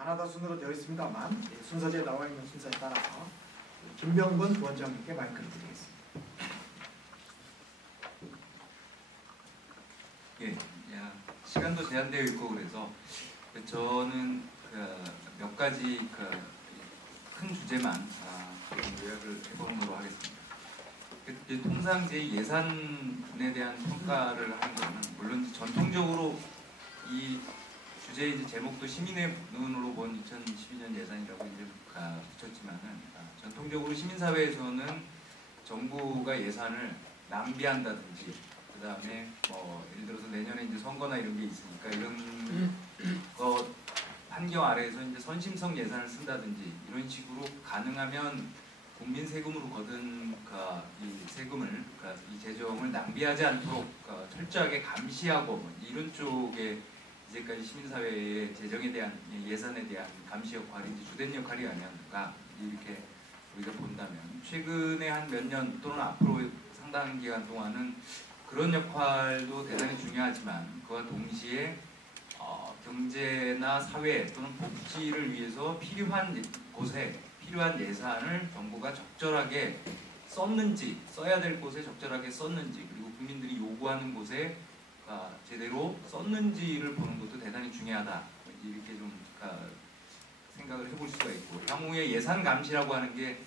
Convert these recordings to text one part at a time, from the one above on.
가나다 순으로 되어 있습니다만 순서지에 나와 있는 순서에 따라서 김병근 부원장님께 마이크를 드리겠습니다. 예, 시간도 제한되어 있고 그래서 저는 몇 가지 큰 주제만 요약을 해보는 걸로 하겠습니다. 통상 제 예산에 대한 평가를 하는 것은 물론 전통적으로 이 주제의 이제 제목도 시민의 눈으로 본 2012년 예산이라고 이제 붙였지만은 전통적으로 시민사회에서는 정부가 예산을 낭비한다든지 그 다음에 뭐 예를 들어서 내년에 이제 선거나 이런 게 있으니까 이런 거 환경 아래에서 이제 선심성 예산을 쓴다든지 이런 식으로 가능하면 국민 세금으로 거둔 이 세금을 이 재정을 낭비하지 않도록 철저하게 감시하고 뭐 이런 쪽에 이제까지 시민사회의 재정에 대한 예산에 대한 감시 역할이 이제 주된 역할이 아니었는가 이렇게 우리가 본다면 최근에 한 몇 년 또는 앞으로 상당한 기간 동안은 그런 역할도 대단히 중요하지만 그와 동시에 경제나 사회 또는 복지를 위해서 필요한 곳에 필요한 예산을 정부가 적절하게 썼는지 써야 될 곳에 적절하게 썼는지 그리고 국민들이 요구하는 곳에 제대로 썼는지를 보는 것도 대단히 중요하다 이렇게 좀 생각을 해볼 수가 있고 향후에 예산 감시라고 하는 게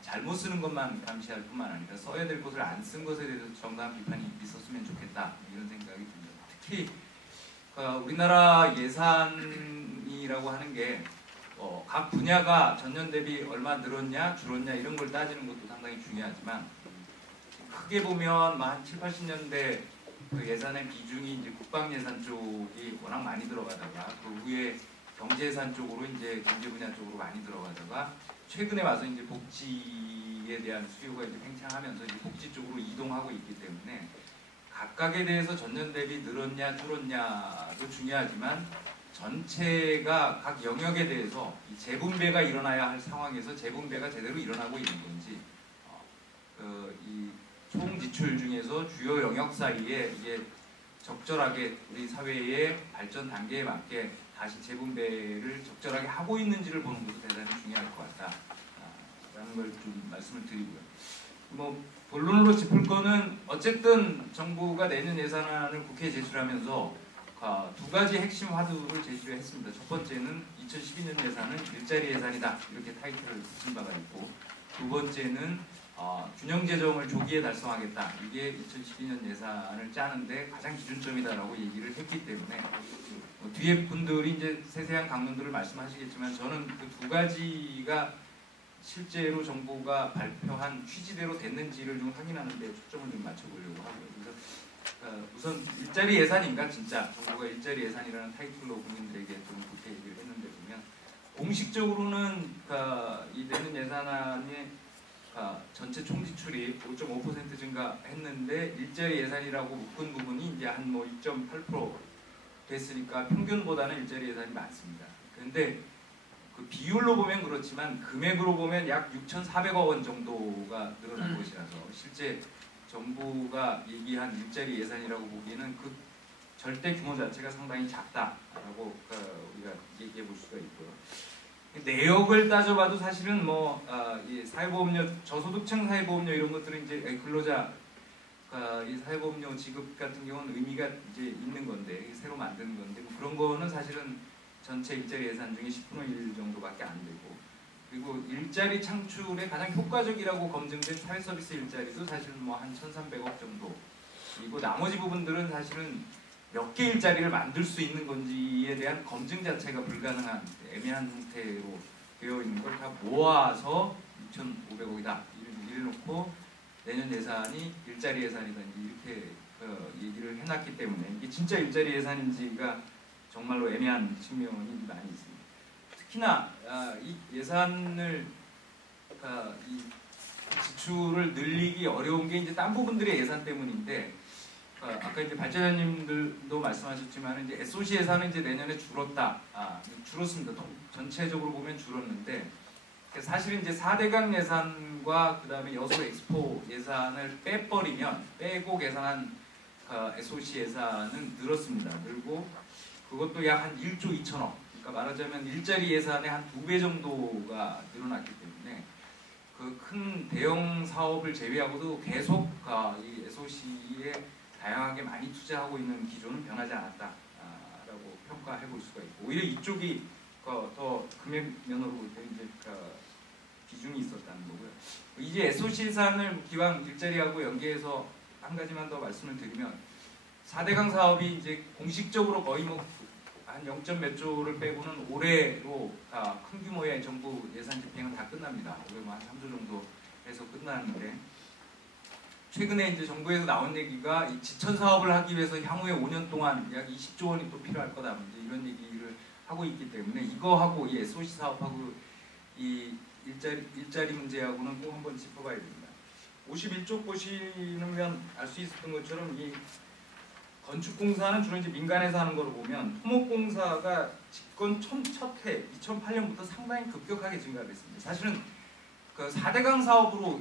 잘못 쓰는 것만 감시할 뿐만 아니라 써야 될 것을 안 쓴 것에 대해서 정당한 비판이 있었으면 좋겠다 이런 생각이 듭니다. 특히 우리나라 예산이라고 하는 게 각 분야가 전년 대비 얼마 늘었냐 줄었냐 이런 걸 따지는 것도 상당히 중요하지만 크게 보면 한 7, 80년대 그 예산의 비중이 이제 국방 예산 쪽이 워낙 많이 들어가다가 그 후에 경제 예산 쪽으로 이제 경제 분야 쪽으로 많이 들어가다가 최근에 와서 이제 복지에 대한 수요가 이제 팽창하면서 이제 복지 쪽으로 이동하고 있기 때문에 각각에 대해서 전년 대비 늘었냐 줄었냐도 중요하지만 전체가 각 영역에 대해서 이 재분배가 일어나야 할 상황에서 재분배가 제대로 일어나고 있는 건지 이 총 지출 중에서 주요 영역 사이에 이게 적절하게 우리 사회의 발전 단계에 맞게 다시 재분배를 적절하게 하고 있는지를 보는 것도 대단히 중요할 것 같다라는 걸 좀 말씀을 드리고요. 뭐 본론으로 짚을 거는 어쨌든 정부가 내년 예산안을 국회에 제출하면서 두 가지 핵심 화두를 제시를 했습니다. 첫 번째는 2012년 예산은 일자리 예산이다 이렇게 타이틀을 붙인 바가 있고 두 번째는 균형 재정을 조기에 달성하겠다. 이게 2012년 예산을 짜는데 가장 기준점이다라고 얘기를 했기 때문에 뒤에 분들이 이제 세세한 강론들을 말씀하시겠지만 저는 그 두 가지가 실제로 정부가 발표한 취지대로 됐는지를 좀 확인하는 데 초점을 좀 맞춰보려고 하고요. 그래서 우선 일자리 예산인가 진짜 정부가 일자리 예산이라는 타이틀로 국민들에게 좀 그렇게 얘기를 했는데 보면 공식적으로는 이 내년 예산안에 전체 총지출이 5.5% 증가했는데 일자리 예산이라고 묶은 부분이 이제 한 뭐 2.8% 됐으니까 평균보다는 일자리 예산이 많습니다. 그런데 그 비율로 보면 그렇지만 금액으로 보면 약 6,400억 원 정도가 늘어난 것이라서 실제 정부가 얘기한 일자리 예산이라고 보기에는 그 절대 규모 자체가 상당히 작다라고 우리가 얘기해 볼 수가 있고요. 내역을 따져봐도 사실은 뭐 이 사회보험료, 저소득층 사회보험료 이런 것들은 이제 근로자 이 사회보험료 지급 같은 경우는 의미가 이제 있는 건데 새로 만드는 건데 뭐 그런 거는 사실은 전체 일자리 예산 중에 10분의 1 정도밖에 안 되고 그리고 일자리 창출에 가장 효과적이라고 검증된 사회서비스 일자리도 사실은 뭐 한 1,300억 정도 그리고 나머지 부분들은 사실은 몇 개 일자리를 만들 수 있는 건지에 대한 검증 자체가 불가능한 애매한 상태로 되어 있는 걸 다 모아서 2,500억이다 이래놓고 내년 예산이 일자리 예산이든지 이렇게 얘기를 해놨기 때문에 이게 진짜 일자리 예산인지가 정말로 애매한 측면이 많이 있습니다. 특히나 이 예산을 이 지출을 늘리기 어려운 게 이제 딴 부분들의 예산 때문인데 아까 이제 발제자님들도 말씀하셨지만 이제 SOC 예산은 이제 내년에 줄었다, 줄었습니다. 전체적으로 보면 줄었는데 사실은 이제 4대강 예산과 그 다음에 여소 엑스포 예산을 빼고 계산한 SOC 예산은 늘었습니다. 늘고 그것도 약 한 1조 2천억, 그러니까 말하자면 일자리 예산의 한 2배 정도가 늘어났기 때문에 그 큰 대형 사업을 제외하고도 계속 이 SOC에 다양하게 많이 투자하고 있는 기조는 변하지 않았다라고 평가해 볼 수가 있고, 오히려 이쪽이 더 금액 면으로 볼 때 이제 비중이 있었다는 거고요. 이제 SOC 예산을 기왕 일자리하고 연계해서 한 가지만 더 말씀을 드리면, 4대강 사업이 이제 공식적으로 거의 뭐 한 0. 몇 조를 빼고는 올해로 큰 규모의 정부 예산 집행은 다 끝납니다. 올해 뭐 한 3조 정도 해서 끝나는데, 최근에 이제 정부에서 나온 얘기가 이 지천 사업을 하기 위해서 향후에 5년 동안 약 20조 원이 또 필요할 거다, 이제 이런 얘기를 하고 있기 때문에 이거하고 이 SOC 사업하고 이 일자리 문제하고는 꼭 한번 짚어봐야 됩니다. 51쪽 보시면 알 수 있었던 것처럼 이 건축공사는 주로 이제 민간에서 하는 거로 보면 토목공사가 집권 첫 해 2008년부터 상당히 급격하게 증가를 했습니다. 사실은 그 4대강 사업으로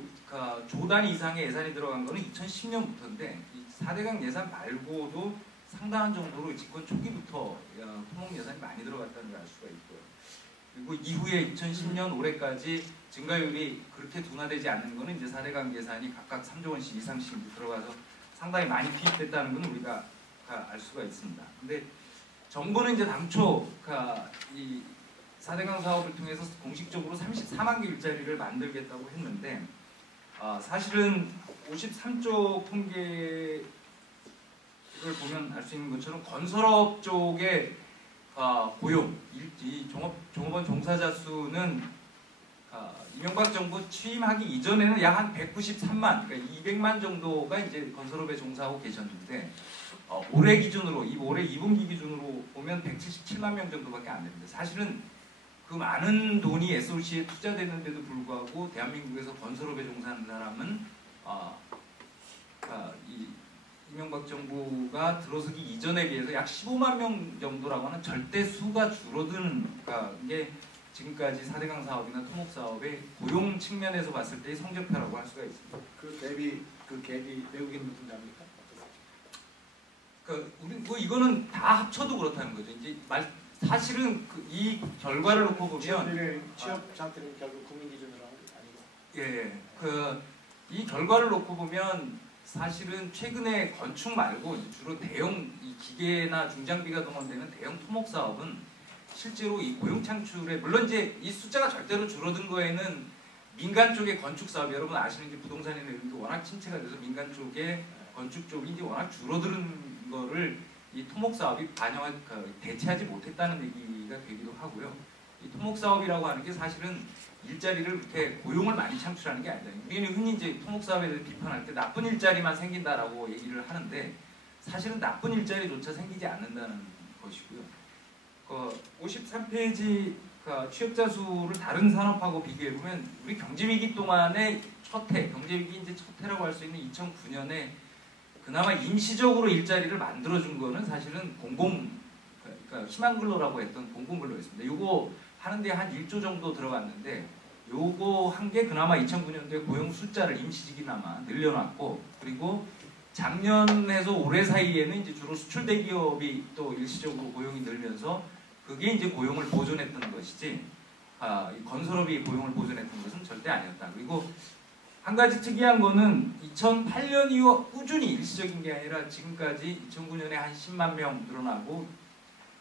조 단위 이상의 예산이 들어간 거는 2010년부터인데 이 4대강 예산 말고도 상당한 정도로 집권 초기부터 토목 예산이 많이 들어갔다는 걸 알 수가 있고요. 그리고 이후에 2010년 올해까지 증가율이 그렇게 둔화되지 않는 거는 이제 4대강 예산이 각각 3조 원씩 이상씩 들어가서 상당히 많이 투입됐다는 건 우리가 알 수가 있습니다. 근데 정부는 이제 당초 이 4대강 사업을 통해서 공식적으로 34만 개 일자리를 만들겠다고 했는데, 사실은 53쪽 통계를 보면 알 수 있는 것처럼 건설업 쪽의 고용, 이 종업원 종사자 수는 이명박 정부 취임하기 이전에는 약 한 193만, 그러니까 200만 정도가 이제 건설업에 종사하고 계셨는데, 올해 기준으로, 올해 2분기 기준으로 보면 177만 명 정도밖에 안 됩니다. 사실은 그 많은 돈이 SOC에 투자되는데도 불구하고 대한민국에서 건설업에 종사하는 사람은 이 이명박 정부가 들어서기 이전에 비해서 약 15만 명 정도라고 하는 절대 수가 줄어드는 게 지금까지 4대강 사업이나 토목 사업의 고용 측면에서 봤을 때의 성적표라고 할 수가 있습니다. 그 갭이 외국인 노동자입니까? 이거는 다 합쳐도 그렇다는 거죠. 이제 사실은 이 결과를 놓고 보면 취업 상태는 결국 국민 기준으로 아니고. 이 결과를 놓고 보면 사실은 최근에 건축 말고 주로 대형 이 기계나 중장비가 동원되는 대형 토목 사업은 실제로 이 고용 창출에, 물론 이제 이 숫자가 절대로 줄어든 거에는 민간 쪽의 건축 사업, 여러분 아시는 게 부동산이나 이런 게 워낙 침체가 돼서 민간 쪽의 건축 쪽이 이제 워낙 줄어드는 거를 이 토목 사업이 대체하지 못했다는 얘기가 되기도 하고요. 이 토목 사업이라고 하는 게 사실은 일자리를 그렇게 고용을 많이 창출하는 게 아니다. 우리는 흔히 이제 토목 사업에 대해서 비판할 때 나쁜 일자리만 생긴다라고 얘기를 하는데, 사실은 나쁜 일자리조차 생기지 않는다는 것이고요. 53페이지 취업자 수를 다른 산업하고 비교해 보면 우리 경제위기 동안의 첫 해, 경제위기 이제 첫 해라고 할 수 있는 2009년에 그나마 임시적으로 일자리를 만들어준 거는 사실은 그러니까 희망근로라고 했던 공공근로였습니다. 요거 하는데 한 1조 정도 들어갔는데, 요거 한 게 그나마 2009년도에 고용 숫자를 임시직이나마 늘려놨고, 그리고 작년에서 올해 사이에는 이제 주로 수출 대기업이 또 일시적으로 고용이 늘면서 그게 이제 고용을 보존했던 것이지, 이 건설업이 고용을 보존했던 것은 절대 아니었다. 그리고 한 가지 특이한 거는 2008년 이후 꾸준히 일시적인 게 아니라 지금까지 2009년에 한 10만 명 늘어나고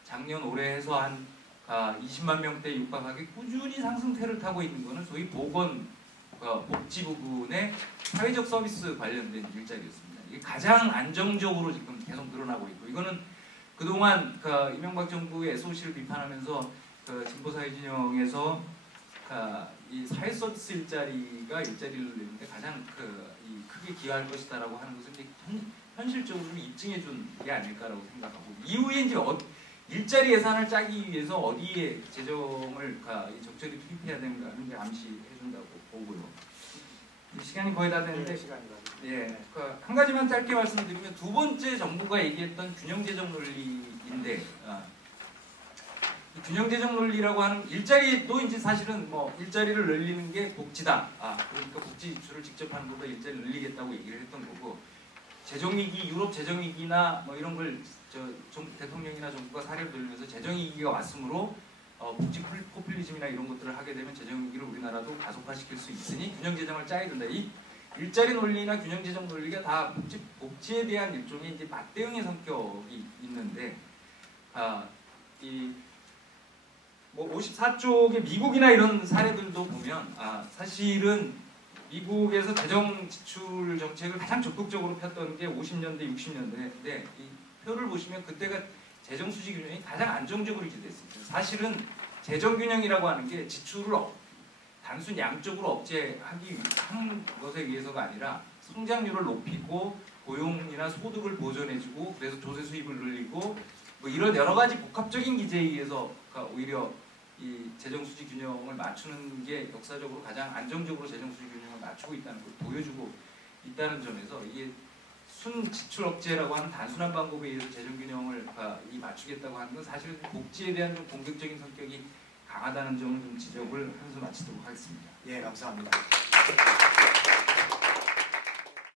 작년 올해 해서 한 20만 명대 육박하게 꾸준히 상승세를 타고 있는 거는 소위 복지 부분의 사회적 서비스 관련된 일자리였습니다. 이게 가장 안정적으로 지금 계속 늘어나고 있고, 이거는 그동안 이명박 정부의 SOC를 비판하면서 진보사회 진영에서 이 사회 서비스 일자리를 내는데 가장 크게 기여할 것이다라고 하는 것을 이제 현실적으로 좀 입증해 준 게 아닐까라고 생각하고, 이후에 이제 일자리 예산을 짜기 위해서 어디에 재정을 적절히 투입해야 되는가는 게 암시해 준다고 보고요. 시간이 거의 다 되는데, 한 가지만 짧게 말씀드리면, 두 번째 정부가 얘기했던 균형재정 논리인데, 균형재정 논리라고 하는 일자리도 이제 사실은 일자리를 늘리는 게 복지다. 그러니까 복지 지출을 직접 하는 것보다 일자리를 늘리겠다고 얘기를 했던 거고, 재정위기, 유럽 재정위기나 이런 걸 대통령이나 정부가 사례를 들면서 재정위기가 왔으므로 복지 포퓰리즘이나 이런 것들을 하게 되면 재정 위기를 우리나라도 가속화시킬 수 있으니 균형 재정을 짜야 된다. 이 일자리 논리나 균형 재정 논리가 다 복지에 대한 일종의 이제 맞대응의 성격이 있는데, 뭐 54쪽의 미국이나 이런 사례들도 보면 사실은 미국에서 재정 지출 정책을 가장 적극적으로 폈던 게 50년대, 60년대인데 이 표를 보시면 그때가 재정 수지 균형이 가장 안정적으로 유지됐습니다. 사실은 재정 균형이라고 하는 게 지출을 단순 양적으로 억제하기 한 것에 의해서가 아니라 성장률을 높이고 고용이나 소득을 보존해주고 그래서 조세 수입을 늘리고 뭐 이런 여러 가지 복합적인 기제에 의해서 오히려 이 재정 수지 균형을 맞추는 게 역사적으로 가장 안정적으로 재정 수지 균형을 맞추고 있다는 걸 보여주고 있다는 점에서 이게 순 지출 억제라고 하는 단순한 방법에 의해서 재정 균형을 맞추겠다고 하는 건 사실은 복지에 대한 좀 공격적인 성격이 강하다는 점을 좀 지적을 하면서 마치도록 하겠습니다. 예, 감사합니다.